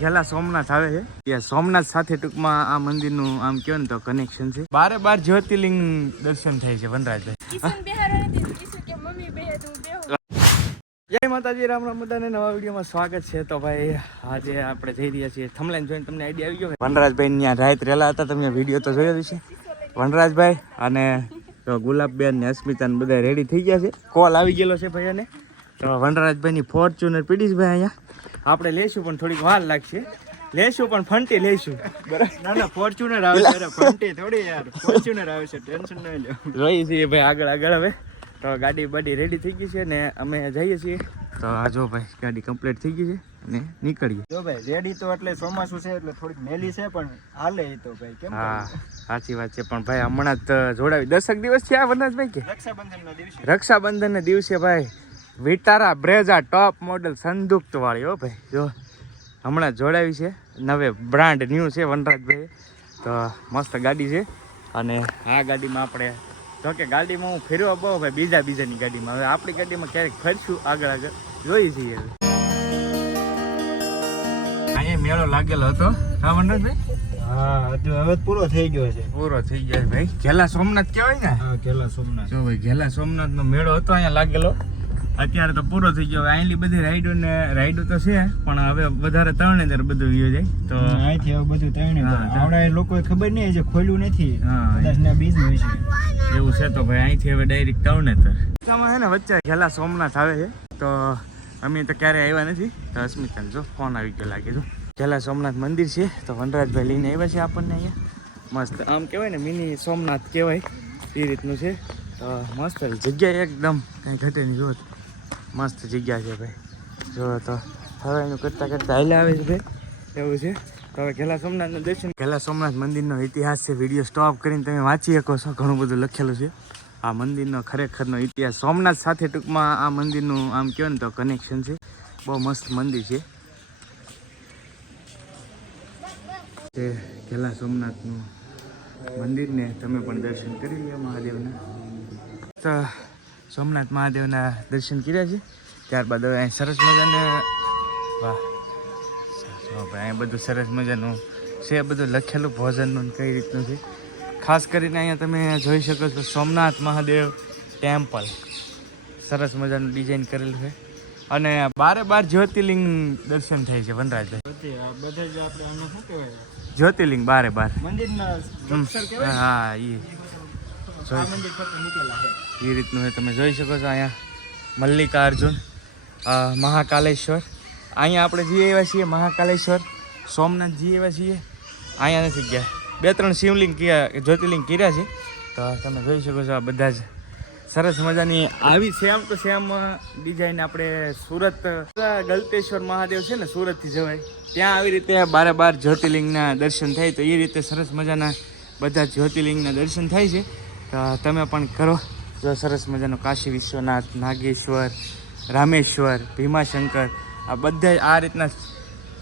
ઘેલા સોમનાથ આવે છે ત્યાં સોમનાથ સાથે ટૂંકમાં આ મંદિરનું આમ કહો ને તો કનેક્શન છે. 12 જ્યોતિર્લિંગ દર્શન થાય છે વનરાજભાઈ. જય માતાજી, રામ રામ બધાને. નવા વિડીયોમાં સ્વાગત છે. તો ભાઈ આજે આપણે જઈ રહ્યા છીએ. થંબનેલ જોઈને તમને આઈડિયા આવી ગયો. વનરાજભાઈ ત્યાં રાત રહેલા હતા, તમે વિડીયો તો જોયો છે. વનરાજભાઈ અને તો ગુલાબબેન ને અસ્મિતા ને બધા રેડી થઈ ગયા છે. કોલ આવી ગયેલો છે ભાઈ અને તો વનરાજભાઈની ફોર્ચ્યુનર પીડીશ ભાઈ અહીંયા આપણે લેશું, પણ થોડીક વાર લાગશે. લેશું પણ ફંટી લેશું. ના ના ફોર્ચ્યુનર આવે છે, ફંટી થોડી યાર, ફોર્ચ્યુનર આવે છે, ટેન્શન ન લો. જોઈએ છીએ ભાઈ આગળ હવે. તો ગાડી બાડી રેડી થઈ ગઈ છે ને અમે જઈએ છીએ. તો આ જો ભાઈ ગાડી કમ્પ્લીટ થઈ ગઈ છે અને નીકળીએ. જો ભાઈ રેડી તો એટલે ચોમાસું છે એટલે થોડીક મેલી છે પણ હાલે એ તો ભાઈ કેમ. હા સાચી વાત છે, પણ ભાઈ હમણાં જ જોડાવી 10 દિવસ થયા વનરાજભાઈ કે રક્ષાબંધનના દિવસે ભાઈ વિટારા બ્રેઝા ટોપ મોડલ સંદુક્ત વાળી હો ભાઈ. જો હમણાં જોડાવી છે, નવે બ્રાન્ડ ન્યૂ છે વનરાજભાઈ. તો મસ્ત ગાડી છે અને આ ગાડીમાં આપણે જો કે ગાડીમાં હું ફેરવા બહુ ભાઈ બીજાની ગાડીમાં. હવે આપણી ગાડીમાં ક્યારેક ફરશું આગળ જોઈએ છીએ. અહીંયા મેળો લાગેલો હતો હા વનરાજભાઈ. હા હવે પૂરો થઈ ગયો છે. પૂરો થઈ ગયો ભાઈ. ઘેલા સોમનાથ કહેવાય ને. હા ઘેલા સોમનાથ. જો ભાઈ ઘેલા સોમનાથ નો મેળો હતો અહીંયા લાગેલો. અત્યારે તો પૂરો થઈ ગયો. અહીંની બધી રાઈડો તો છે પણ હવે વધારે તરણેતર બધું વયો જાય. તો અહીંથી હવે બધું આવડા લોકોએ ખબર નહીં જે ખોલ્યું નથી. હા બીજું હોય છે એવું છે. તો ભાઈ અહીંથી હવે ડાયરેક્ટ તરણેતર છે ને વચ્ચે ઘેલા સોમનાથ આવે છે. તો અમે તો ક્યારે આવ્યા નથી. તો અસ્મિતાને જો ફોન આવી ગયો લાગે. જો ઘેલા સોમનાથ મંદિર છે તો વનરાજભાઈ લઈને આવ્યા છે આપણને અહીંયા. મસ્ત આમ કહેવાય ને મિની સોમનાથ કહેવાય એ રીતનું છે. તો મસ્ત જગ્યા એકદમ કંઈ ઘટે નહીં. જો મસ્ત જગ્યા છે ભાઈ. જો તો હવે એનું કરતાં હાલે આવે છે ભાઈ એવું છે. તો હવે ઘેલા સોમનાથનું દર્શન. ઘેલા સોમનાથ મંદિરનો ઇતિહાસ છે. વિડીયો સ્ટોપ કરીને તમે વાંચી શકો છો. ઘણું બધું લખેલું છે આ મંદિરનો ખરેખરનો ઇતિહાસ. સોમનાથ સાથે ટૂંકમાં આ મંદિરનું આમ કહો ને તો કનેક્શન છે. બહુ મસ્ત મંદિર છે તે ઘેલા સોમનાથનું મંદિરને તમે પણ દર્શન કરી લો મહાદેવના. તો સોમનાથ મહાદેવના દર્શન કર્યા છે. ત્યારબાદ હવે અહીં સરસ મજાને વાહ ભાઈ અહીં બધું સરસ મજાનું છે. બધું લખેલું ભોજનનું કઈ રીતનું છે. ખાસ કરીને અહીંયા તમે જોઈ શકો છો સોમનાથ મહાદેવ ટેમ્પલ સરસ મજાનું ડિઝાઇન કરેલું છે અને 12 જ્યોતિર્લિંગ દર્શન થાય છે વનરાજભાઈ. બધા જ આપણે આનું શું કહેવાય જ્યોતિર્લિંગ 12 મંદિરના હા એ મંદિર ફક્ત મૂકેલા છે એ રીતનું છે. તમે જોઈ શકો છો અહીંયા મલ્લિકાર્જુન મહાકાલેશ્વર. અહીંયા આપણે જઈ આવ્યા છીએ મહાકાલેશ્વર. સોમનાથ જઈ આવ્યા છીએ. અહીંયા નથી ગયા. 2-3 શિવલિંગ જ્યોતિર્લિંગ કર્યા છે. તો તમે જોઈ શકો છો આ બધા જ સરસ મજાની આવી સેમ તો સેમ ડિઝાઇન આપણે સુરત ગલતેશ્વર મહાદેવ છે ને સુરતથી જવાય ત્યાં આવી રીતે 12 જ્યોતિર્લિંગના દર્શન થાય. તો એ રીતે સરસ મજાના બધા જ્યોતિર્લિંગના દર્શન થાય છે. તો તમે પણ કરો. જો સરસ મજાનો કાશી વિશ્વનાથ, નાગેશ્વર, રામેશ્વર, ભીમાશંકર આ બધા આ રીતના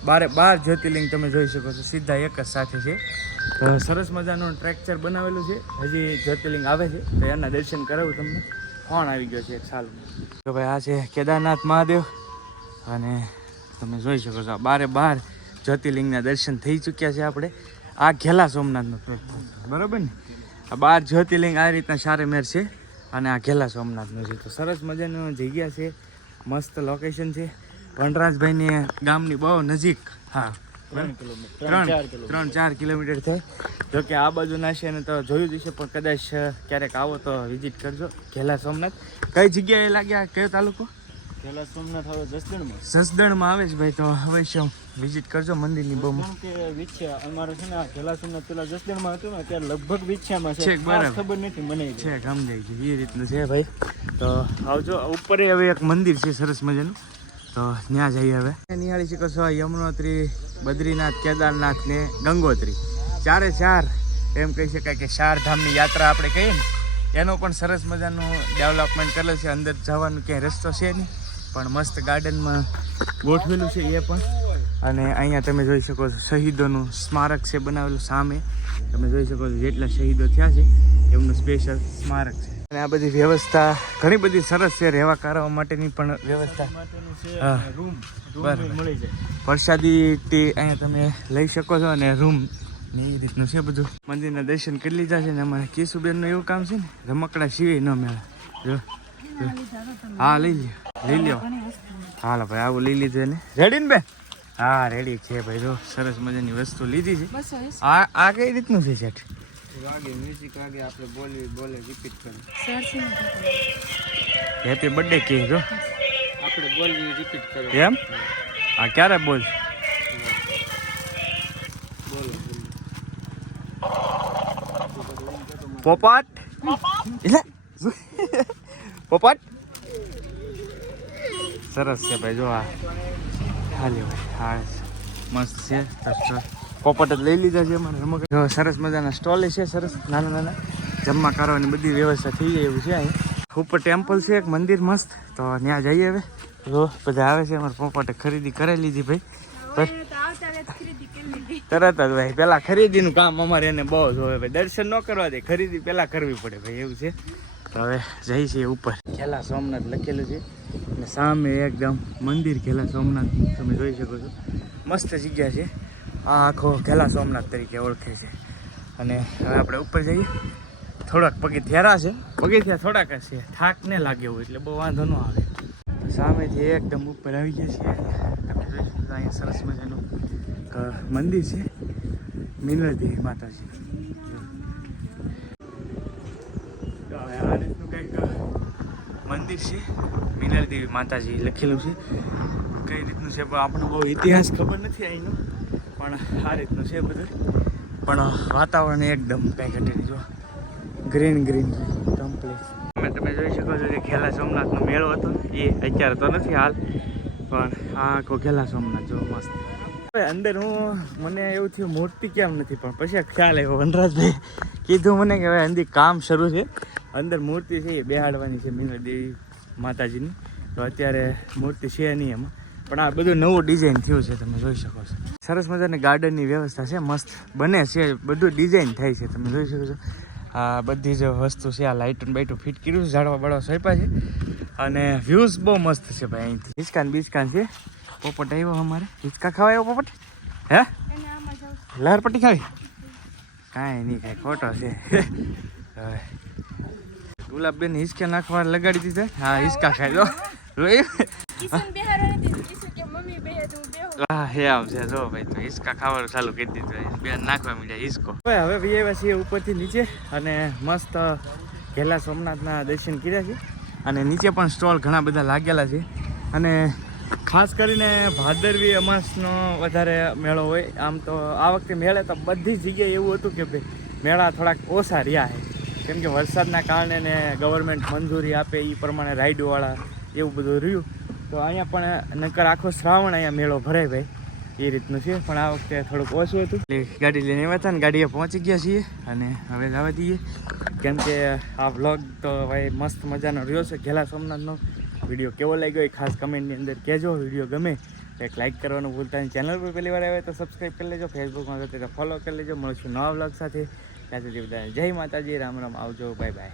12 જ્યોતિર્લિંગ તમે જોઈ શકો છો સીધા એક જ સાથે છે. તો સરસ મજાનું સ્ટ્રક્ચર બનાવેલું છે. હજી જ્યોતિર્લિંગ આવે છે તો એના દર્શન કરાવું તમને. ફોન આવી ગયો છે એક સાલમાં. તો ભાઈ આ છે કેદારનાથ મહાદેવ અને તમે જોઈ શકો છો 12 જ્યોતિર્લિંગના દર્શન થઈ ચૂક્યા છે આપણે. આ ઘેલા સોમનાથનો બરાબર ને. આ 12 જ્યોતિર્લિંગ આ રીતના ચારેમેર છે અને આ ઘેલા સોમનાથનું છે. તો સરસ મજાની જગ્યા છે, મસ્ત લોકેશન છે. વનરાજભાઈને ગામની બહુ નજીક. હા 3-4 કિલોમીટર થાય. જોકે આ બાજુના છે ને તો જોયું જશે પણ કદાચ ક્યારેક આવો તો વિઝિટ કરજો ઘેલા સોમનાથ. કઈ જગ્યાએ લાગ્યા? કયો તાલુકો? ઘેલા સોમનાથ હવે જસદણમાં આવે છે ભાઈ. તો અવશ્ય વિઝિટ કરજો. મંદિરની બહુ વિછ્યા અમારે છે ને ઘેલા સોમનાથ પેલા જસદણમાં હતું ને ત્યારે લગભગ વિછ્યામાં છે. ખબર નથી મને છે સમજાય છે એ રીતનું છે ભાઈ. તો આવજો. ઉપર હવે એક મંદિર છે સરસ મજાનું તો ત્યાં જઈએ. હવે નિહાળી શકો છો યમનોત્રી, બદ્રીનાથ, કેદારનાથ ને ગંગોત્રી 4 એમ કહી શકાય કે 4 ધામની યાત્રા આપણે કહીએ ને એનો પણ સરસ મજાનું ડેવલપમેન્ટ કરેલું છે. અંદર જવાનું ક્યાંય રસ્તો છે નહીં પણ મસ્ત ગાર્ડનમાં ગોઠવેલું છે એ પણ. અને અહીંયા તમે જોઈ શકો છો શહીદોનું સ્મારક છે બનાવેલું સામે. તમે જોઈ શકો છો જેટલા શહીદો થયા છે એમનું સ્પેશિયલ સ્મારક છે. અને આ બધી વ્યવસ્થા ઘણી બધી સરસ છે, રહેવા કરવા માટેની પણ વ્યવસ્થા. માટેનું છે હા. રૂમ બરાબર. મળી જાય. પ્રસાદી તે અહીંયા તમે લઈ શકો છો અને રૂમ ને એ રીતનું છે બધું. મંદિરના દર્શન કરી લીધા છે ને અમારે કેશુબેનનું એવું કામ છે ને રમકડા સિવાય ન મેળે. જો હા લઈ લ્યો હાલો ભાઈ આવું લઈ લીધું ને રેડી ને બે હા રેડી છે ભાઈ. જો સરસ મજાની વસ્તુ લીધી છે. આ કઈ રીતનું છે શેઠ? વાગે મ્યુઝિક વાગે આપણે બોલે રિપીટ કરી હેપી બર્થડે કે જો આપણે બોલવી રિપીટ કરો એમ આ ક્યારે બોલ પોપટ એટલે પોપટ સરસ છે ભાઈ. જો આ હાલે ભાઈ હા મસ્ત છે. પોપટ જ લઈ લીધા છે અમારે રમકડા. જો સરસ મજાના સ્ટોલ છે, સરસ નાના નાના જમવા કરવાની બધી વ્યવસ્થા થઈ જાય એવું છે. અહીંયા ઉપર ટેમ્પલ છે એક મંદિર મસ્ત, તો ત્યાં જઈએ હવે. જો બધા આવે છે. અમારે પોપટે ખરીદી કરાવી લીધી ભાઈ તરત જ ભાઈ. પેલા ખરીદીનું કામ અમારે એને બહુ જ હોય ભાઈ. દર્શન ન કરવા દે, ખરીદી પેલા કરવી પડે ભાઈ એવું છે. તો હવે જઈ છે ઉપર. ખેલા સોમનાથ લખેલું છે અને સામે એકદમ મંદિર ખેલા સોમનાથ તમે જોઈ શકો છો. મસ્ત જગ્યા છે. આ આખો ખેલા સોમનાથ તરીકે ઓળખે છે. અને હવે આપણે ઉપર જઈએ. થોડાક પગથિયા છે, પગથિયા થોડાક છે, થાક ને લાગે એવું એટલે બહુ વાંધો ન આવે. સામેથી એકદમ ઉપર આવી ગયા છીએ. તમે જોઈ શકો છો અહીંયા સરસ મજાનું મંદિર છે મિનળદેવી માતાજી. આ રીતનું કંઈક મંદિર છે મિનળદેવી માતાજી લખેલું છે. કઈ રીતનું છે પણ આપણને બહુ ઇતિહાસ ખબર નથી અહીંનો, પણ આ રીતનું છે બધું. પણ વાતાવરણ એકદમ પેકેટેડ જો ગ્રીન કમ્પ્લીટ. તમે જોઈ શકો છો કે ખેલા સોમનાથનો મેળો હતો એ અત્યારે તો નથી હાલ, પણ આ આખો ખેલા સોમનાથ જો મસ્ત. અંદર મને એવું થયું મૂર્તિ કેમ નથી, પણ પછી ખ્યાલ આવ્યો વનરાજભાઈ કીધું મને કે હવે અંદર કામ શરૂ છે, અંદર મૂર્તિ છે એ બેહાડવાની છે મિનળદેવી માતાજીની. તો અત્યારે મૂર્તિ છે નહીં એમાં, પણ આ બધું નવું ડિઝાઇન થયું છે તમે જોઈ શકો છો. સરસ મજાની ગાર્ડનની વ્યવસ્થા છે, મસ્ત બને છે, બધું ડિઝાઇન થાય છે તમે જોઈ શકો છો. આ બધી જ વસ્તુ છે. આ લાઇટું બાઇટું ફિટ કર્યું છે, ઝાડવા બાળવા સોંપ્યા છે અને વ્યૂઝ બહુ મસ્ત છે ભાઈ. અહીંથી હિંચકાન બીચકાન છે. પોપટ આવ્યો અમારે. હિંચકા ખાવા આવ્યો પોપટ? હે લહેરપટ્ટી ખાવી? કાંઈ નહીં, કાંઈ ખોટો છે. હવે ગુલાબબેન હિંચકા નાખવા લગાડી દીધા. હા હિંચકા ખાઈ દો. હા હે આમ છે જો ભાઈ. તો હિંચકા ખાવાનું ચાલુ કરી દીધું. બેન નાખવા માંડ્યા હિંચકો. હવે ભાઈ આવ્યા છીએ ઉપરથી નીચે અને મસ્ત ખેલા સોમનાથના દર્શન કર્યા છે. અને નીચે પણ સ્ટોલ ઘણા બધા લાગેલા છે. અને ખાસ કરીને ભાદરવી અમાસનો વધારે મેળો હોય. આમ તો આ વખતે મેળે તો બધી જગ્યાએ એવું હતું કે ભાઈ મેળા થોડાક ઓછા રહ્યા છે, કેમ કે વરસાદના કારણે ને ગવર્મેન્ટ મંજૂરી આપે એ પ્રમાણે રાઈડવાળા એવું બધું રહ્યું. તો અહીંયા પણ નકર આખો શ્રાવણ અહીંયા મેળો ભરાય ભાઈ એ રીતનું છે. પણ આ વખતે થોડુંક ઓછું હતું. ગાડી લઈને આવ્યા હતા ને ગાડીએ પહોંચી ગયા છીએ અને હવે જવા દઈએ, કેમ કે આ વ્લોગ તો ભાઈ મસ્ત મજાનો રહ્યો છે ખેલા સોમનાથનો. વિડીયો કેવો લાગ્યો એ ખાસ કમેન્ટની અંદર કહેજો. વિડીયો ગમે તો એક લાઇક કરવાનું ભૂલતા નહીં. ચેનલ પર પહેલી વાર આવે તો સબસ્ક્રાઈબ કરી લેજો. ફેસબુકમાં તો ફોલો કરી લેજો. મળશું નવા વ્લોગ સાથે. ત્યાં સુધી બધાને જય માતાજી, રામ રામ, આવજો, બાય બાય.